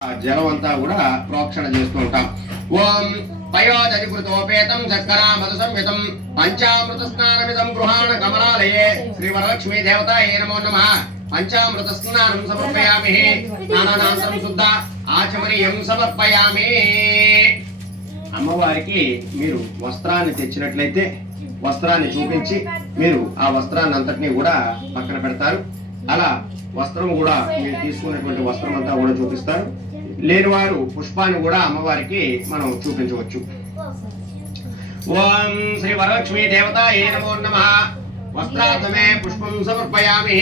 జలం అంతా కూడా ప్రోక్షణ చేస్తూ ఉంటాం. ఓం పయోదధికృతోపేతం శర్కరా మధు సంయుతం పంచామృత స్నానమిదం గృహాణ కమలాలయే శ్రీ వరలక్ష్మీ దేవతాయే నమో నమః. పంచామృత స్నానం సమర్పయామి. స్నానానంతరం శుద్ధ ఆచమనీయం సమర్పయామి. అమ్మవారికి మీరు వస్త్రాన్ని తెచ్చినట్లయితే వస్త్రాన్ని చూపించి మీరు ఆ వస్త్రాన్ని అంతటినీ కూడా పక్కన పెడతారు. అలా వస్త్రం కూడా మీరు తీసుకున్నటువంటి వస్త్రం అంతా కూడా చూపిస్తారు. లేని వారు పుష్పాన్ని కూడా అమ్మవారికి మనం చూపించవచ్చు. ఓం శ్రీ వరలక్ష్మీ దేవతాయే నమో నమః. వస్త్రార్థమే పుష్పం సమర్పయామి.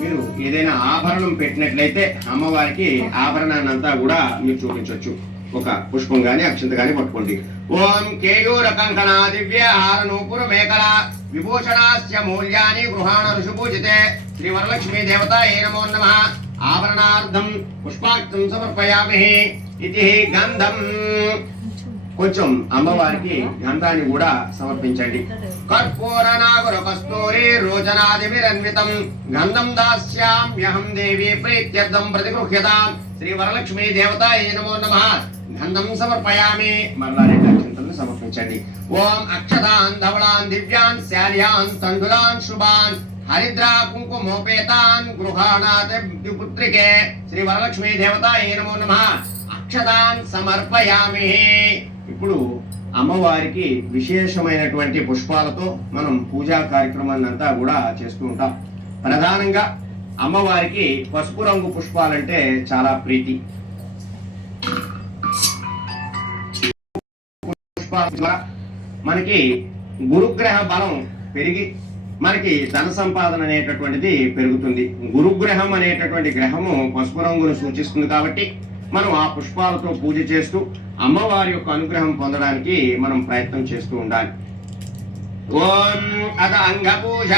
మీరు ఏదైనా ఆభరణం పెట్టినట్లయితే అమ్మవారికి ఆభరణాన్ని అంతా కూడా మీరు చూపించవచ్చు. ఒక పుష్పం గాని అక్షంత గాని పట్టుకోండి. ఓం కేయూర కంకణ దివ్య హార నూపుర మేకల విభూషణాస్య మూల్యాని గృహాణ ఋషి పూజితే శ్రీ వరలక్ష్మీ దేవతాయే నమో నమః. ఆభరణార్థం పుష్పాక్షం సమర్పయామి. ఇది గంధం. కొంచెం అమ్మవారికి గంధాన్ని కూడా సమర్పించండి. కర్పూర నాగుర కస్తూరి రోచనాదివిరన్వితం గంధం దాస్యామ్యహం దేవి ప్రీత్యర్థం ప్రతిగృహ్యతాం శ్రీ వరలక్ష్మీ దేవతాయే నమో నమః. గంధం సమర్పయామి. మరలా రెండు అక్షంతలను సమర్పించండి. ఓం అక్షతాన్ ధవళాన్ దివ్యాన్ శాల్యాన్ తండులాన్ శుభాన్ హరిద్రా కుంకుమోపేతాన్ గృహాణాత్ పుత్రికే శ్రీ వరలక్ష్మీ దేవతాయే నమో నమః. అక్షతాన్ సమర్పయామి. ఇప్పుడు అమ్మవారికి విశేషమైనటువంటి పుష్పాలతో మనం పూజా కార్యక్రమాన్ని అంతా కూడా చేస్తూ ఉంటాం. ప్రధానంగా అమ్మవారికి పసుపు రంగు పుష్పాలంటే చాలా ప్రీతి. పుష్పాల ద్వారా మనకి గురుగ్రహ బలం పెరిగి మనకి ధన సంపాదన అనేటటువంటిది పెరుగుతుంది. గురుగ్రహం అనేటటువంటి గ్రహము పసుపు రంగును సూచిస్తుంది కాబట్టి మనం ఆ పుష్పాలతో పూజ చేస్తూ అమ్మవారి యొక్క అనుగ్రహం పొందడానికి మనం ప్రయత్నం చేస్తూ ఉండాలి. ఓం అద అంగ పూజ.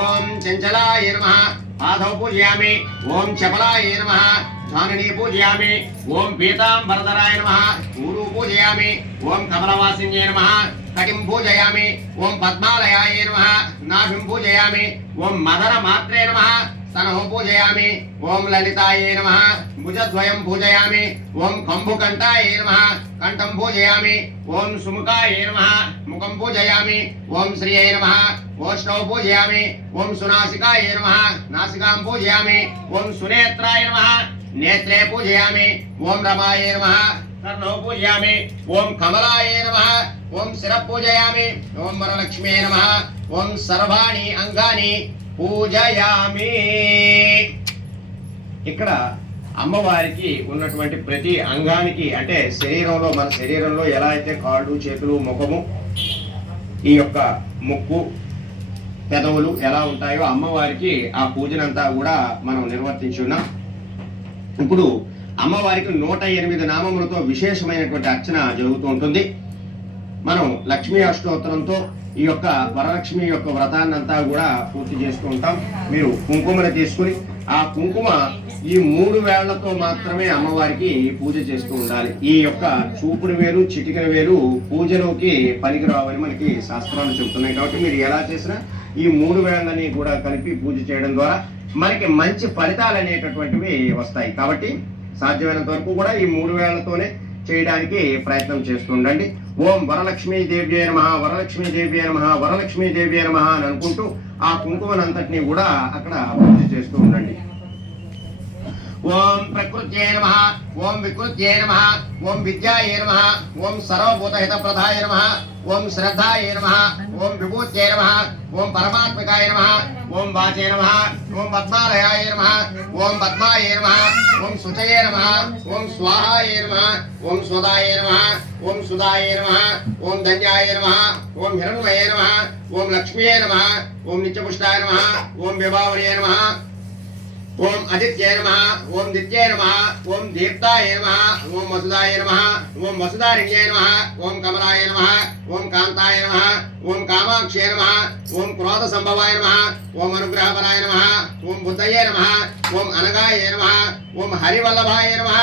ఓం చంచలాయ నమః. పాదౌ పూజయామి. ఓం చపలాయ నమః. ధ్యానిని పూజయామి. ఓం పీతాంబరధరాయ నమః. ఊరు పూజయామి. ఓం కమలవాసిన్యే నమః. కటిం పూజయామి. ఓం పద్మాలయాయ నమః. నాభిం పూజయామి. ఓం మదన మాత్రే నమః. స్తనః పూజయామి. ఓం లలితాయే నమః. భుజద్వయం పూజయామి. ఓం కంభుకంఠాయే నమః. కంఠం పూజయామి. ఓం సుముఖాయే నమః. ముఖం పూజయామి. ఓం శ్రియే నమః. ఓష్ణౌ పూజయామి. ఓం సునాసికాయే నమః. నాసికాం పూజయామి. ఓం సునేత్రాయ నమః. నేత్రే పూజయామి. ఓం రమాయే నమః. కర్ణౌ పూజయామి. ఓం కమలాయే నమః. ఓం శిర పూజయామి. ఓం వరలక్ష్మే నమః. ఓం సర్వాణి అంగాని పూజయామి. ఇక్కడ అమ్మవారికి ఉన్నటువంటి ప్రతి అంగానికి అంటే శరీరంలో మన శరీరంలో ఎలా అయితే కాళ్ళు చేతులు ముఖము ఈ యొక్క ముక్కు పెదవులు ఎలా ఉంటాయో అమ్మవారికి ఆ పూజనంతా కూడా మనం నిర్వర్తించున్నాం. ఇప్పుడు అమ్మవారికి 108 నామములతో విశేషమైనటువంటి అర్చన జరుగుతూ ఉంటుంది. మనం లక్ష్మీ అష్టోత్తరంతో ఈ యొక్క వరలక్ష్మి యొక్క వ్రతాన్ని అంతా కూడా పూర్తి చేస్తూ ఉంటాం. మీరు కుంకుమని తీసుకుని ఆ కుంకుమ ఈ 3 వేళ్లతో మాత్రమే అమ్మవారికి పూజ చేస్తూ ఉండాలి. ఈ యొక్క చూపుడు వేరు చిటికన వేరు పూజలోకి పనికిరావని మనకి శాస్త్రాలు చెబుతున్నాయి. కాబట్టి మీరు ఎలా చేసినా ఈ 3 వేళ్ళని కూడా కలిపి పూజ చేయడం ద్వారా మనకి మంచి ఫలితాలు అనేటటువంటివి వస్తాయి. కాబట్టి సాధ్యమైనంత వరకు కూడా ఈ 3 వేళ్లతోనే చేయడానికి ప్రయత్నం చేస్తుండండి. ఓం వరలక్ష్మీ దేవ్యే నమః. వరలక్ష్మీ దేవ్యే నమః. వరలక్ష్మీ దేవ్యే నమః అని అనుకుంటూ ఆ కుంకుమనంతటినీ కూడా అక్కడ పూజ చేస్తూ ఉండండి. ఓం ప్రకృత్యే నమః. ఓం వికృత్యే నమః. ఓం విద్యాయే నమః. ఓం సర్వభూతహితప్రదాయ నమః. ఓం శ్రద్ధాయే నమః. ఓం విభూత్యే నమః. ఓం పరమాత్మకాయ నమః. ఓం వాచే నమః. ఓం పద్మాలయాయ నమః. ఓం పద్మాయే నమః. ఓం శుచయే నమః. ఓం స్వాహాయే నమః. ఓం సుదాయే నమః. ఓం సుదాయే నమః. ఓం ధన్యాయ నమః. ఓం హిరణ్మయే నమః. ఓం లక్ష్మీయే నమః. ఓం నిత్యపుష్టాయ నమః. ఓం విభావనే నమః. ఓం అదిత్యే నమః. ఓం దిత్యే నమః. ఓం దీప్తాయ నమః. ఓం వసుదాయ నమః. ఓం వసుదారిణ్యే నమః. ఓం కమలాయ నమః. ఓం కాంతాయ నమః. ఓం కామాక్షే నమః. ఓం క్రోధ సంభవాయ నమః. ఓం అనుగ్రహపరాయ నమః. ఓం బుద్ధయే నమః. ఓం అనగాయ నమః. ఓం హరివల్లభాయ నమః.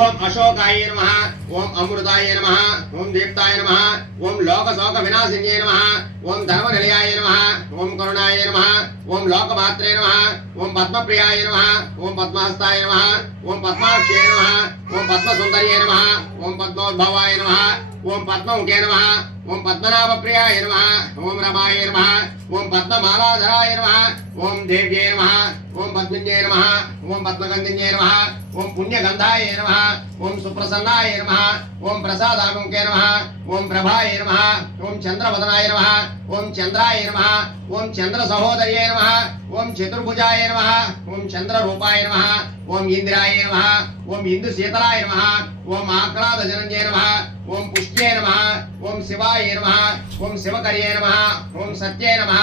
ఓం అశోకాయ నమః. ఓం అమృతాయ నమః. ఓం దీప్తాయ నమః. ఓం లోక శోక వినాశిన్యే నమః. ఓం ధర్మ నిలయాయ నమః. ఓం కరుణాయ నమః. ఓం లోకమాత్రే నమః ఓం పద్మప్రియాయ నమః ఓం పద్మహస్తాయ నమః ఓం పద్మాక్షే నమః ఓం పద్మసుందర్యే నమః ఓం పద్మోద్భవాయ నమః ఓం పద్మముఖే నమః ఓం పద్మనాభప్రియాయ నమః ఓం రమాయ నమః ఓం పద్మమాలాధరాయ నమః ఓం దేవ్యే నమః ఓం పద్మిన్యే నమః ఓం పద్మగంధిన్యే నమః ఓం పుణ్యగంధాయ నమః ఓం సుప్రసన్నాయ నమః ఓం ప్రసాదాముఖే నమః ఓం ప్రభాయ నమః ఓం చంద్రవదనాయ నమః ఓం చంద్రాయ నమః ఓం చంద్ర సహోదర్యే నమః ఓం చతుర్భుజాయ నమః ఓం చంద్రరూపాయ నమః ఓం ఇంద్రాయ నమః ఓం ఇందు శీతలాయ నమః ఓం ఆక్రాదజనన్యే నమః ఓం పుష్ట్యే నమః ఓం శివాయ నమః ఓం శివకర్యే నమః ఓం సత్యే నమః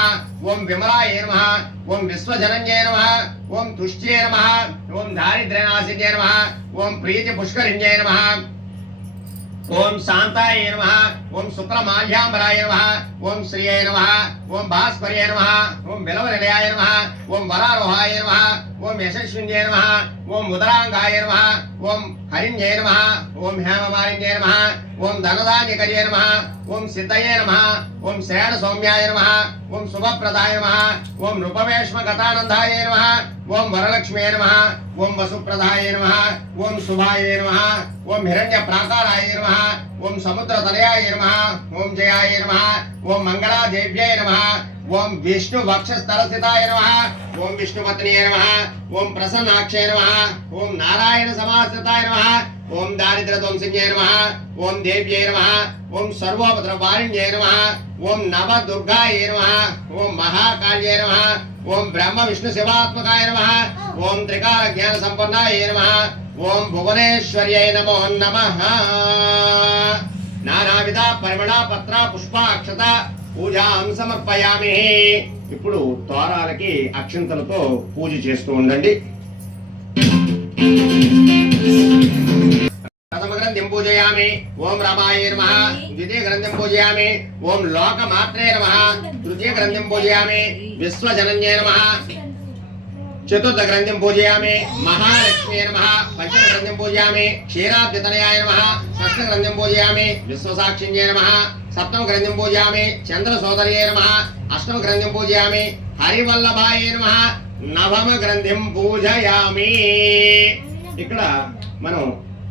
ఓం విమలాయ నమః ఓం విశ్వజనన్యే నమః ఓం తుష్ట్యే నమః ఓం దారిద్ర్యనాశిన్యే నమః ఓం ప్రీతి పుష్కరిణ్యే నమః ఓం శాంతాయ నమః ఓం శుక్లమాల్యాంబరాయ నమః ఓం శ్రీయే నమః ఓం భాస్కర్యే నమః ఓం బిలవనిలయాయ నమః ఓం వరారోహాయ నమః ఓం యశస్విన్యే నమః ఓం ఉదరాంగాయ నమః ఓం హరిణ్యే నమః ఓం హేమమాలిన్యే నమః ఓం ధనధాన్యకర్యే నమః ఓం సిద్ధయే నమః ఓం శ్రేణ సౌమ్యాయ నమః ఓం శుభప్రదాయ నమః ఓం నృపవేష్మగతానందాయ నమః ఓం వరలక్ష్మే నమః ఓం వసుప్రదాయ నమః ఓం శుభాయ నమః ఓం హిరణ్య ప్రాకారాయ నమః ఓం సముద్రతనయాయ నమః ఓం జయాయ నమః ఓం మంగళాదేవ్యై నమః ఓం విష్ణు వక్షస్థలస్థితాయ నమః ఓం విష్ణుపత్నియే నమః ఓం ప్రసన్నాక్షే నమః ఓం నారాయణ సమాశ్రితాయ నమః ఓం దారిద్ర్యధ్వంసిన్యే నమః ఓం దేవ్యై నమః ఓం సర్వోపద్రవారిణ్యే నమః ఓం నవదుర్గాయే నమః ఓం మహాకాళ్యే నమః ఓం బ్రహ్మ విష్ణు శివాత్మకాయ నమః ఓం త్రికాల జ్ఞాన సంపన్నాయ నమః ఓం భువనేశ్వర్యై నమో నమః నానావిధ పరిమళ పత్ర పుష్ప అక్షత పూజాం సమర్పయామి. ఇప్పుడు తోరాలకి అక్షంతలతో పూజ చేస్తూ ఉండండి. ప్రథమ గ్రంథం పూజయామి ఓం రామాయ నమః, ద్వితీయ గ్రంథం పూజయామి ఓం లోకమాత్రే నమః, తృతీయ గ్రంథం పూజయామి విశ్వజనన్యే నమః, చతుర్థ గ్రంథం పూజయామి మహాలక్ష్మీ నమః, పంచమ గ్రంథం పూజయామి క్షీరాబ్దితనయాయ నమః, షష్ఠ గ్రంథం పూజయామి విశ్వసాక్షిణ్యే నమః, సప్తమ గ్రంథం పూజయామి చంద్ర సోదర్యే నమః, అష్టమ గ్రంథం పూజయామి హరివల్లభాయ నమః, నవమ గ్రంథం పూజయామి. ఇక్కడ మనం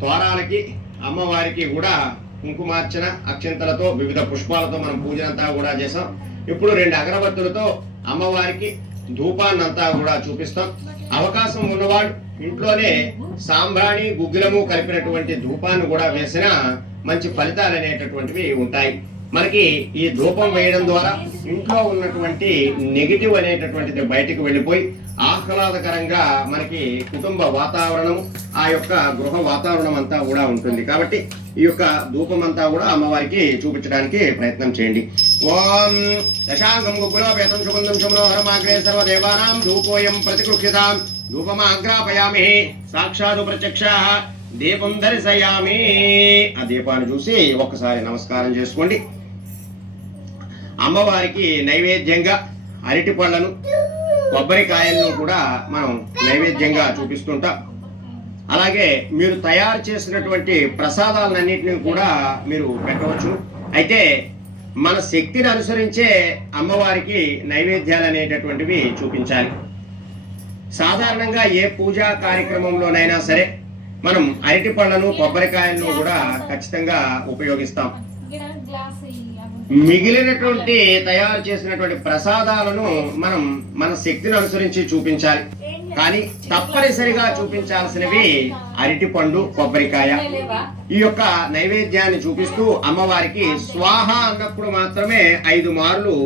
తోరాలకి అమ్మవారికి కూడా కుంకుమార్చన అక్షంతలతో వివిధ పుష్పాలతో మనం పూజనంతా కూడా చేసాం. ఇప్పుడు 2 అగరబత్తులతో అమ్మవారికి ధూపాన్నంతా కూడా చూపిస్తాం. అవకాశం ఉన్నవాడు ఇంట్లోనే సాంబ్రాణి గుగ్గిలము కలిపినటువంటి ధూపాన్ని కూడా వేసినా మంచి ఫలితాలు అనేటటువంటివి ఉంటాయి. మనకి ఈ ధూపం వేయడం ద్వారా ఇంట్లో ఉన్నటువంటి నెగిటివ్ అనేటటువంటిది బయటికి వెళ్ళిపోయి ఆహ్లాదకరంగా మనకి కుటుంబ వాతావరణం ఆ యొక్క గృహ వాతావరణం అంతా కూడా ఉంటుంది. కాబట్టి ఈ యొక్క ధూపం అంతా కూడా అమ్మవారికి చూపించడానికి ప్రయత్నం చేయండి. ఓం దశాంగం గుగ్గులోపేతం సుగంధం శుభ్రోహరమాగ్రే సర్వదేవానాం ధూపోయం ప్రతిగృహ్యతాం ధూపమాగ్రాపయామి సాక్షాత్ ప్రత్యక్షాః దీపం దర్శయామి. ఆ దీపాన్ని చూసి ఒక్కసారి నమస్కారం చేసుకోండి. అమ్మవారికి నైవేద్యంగా అరటి పళ్ళను కొబ్బరికాయలను కూడా మనం నైవేద్యంగా చూపిస్తుంటాం. అలాగే మీరు తయారు చేసినటువంటి ప్రసాదాలన్నింటినీ కూడా మీరు పెట్టవచ్చు. అయితే మన శక్తిని అనుసరించే అమ్మవారికి నైవేద్యాలు అనేటటువంటివి చూపించాలి. సాధారణంగా ఏ పూజా కార్యక్రమంలోనైనా సరే మనం అరటి పళ్ళను కొబ్బరికాయలను కూడా ఖచ్చితంగా ఉపయోగిస్తాం. మిగిలినటువంటి తయారు చేసినటువంటి ప్రసాదాలను మనం మన శక్తిని అనుసరించి చూపించాలి. కానీ తప్పనిసరిగా చూపించాల్సినవి అరటి పండు కొబ్బరికాయ. ఈ యొక్క నైవేద్యాన్ని చూపిస్తూ అమ్మవారికి స్వాహ అన్నప్పుడు మాత్రమే 5 మార్లు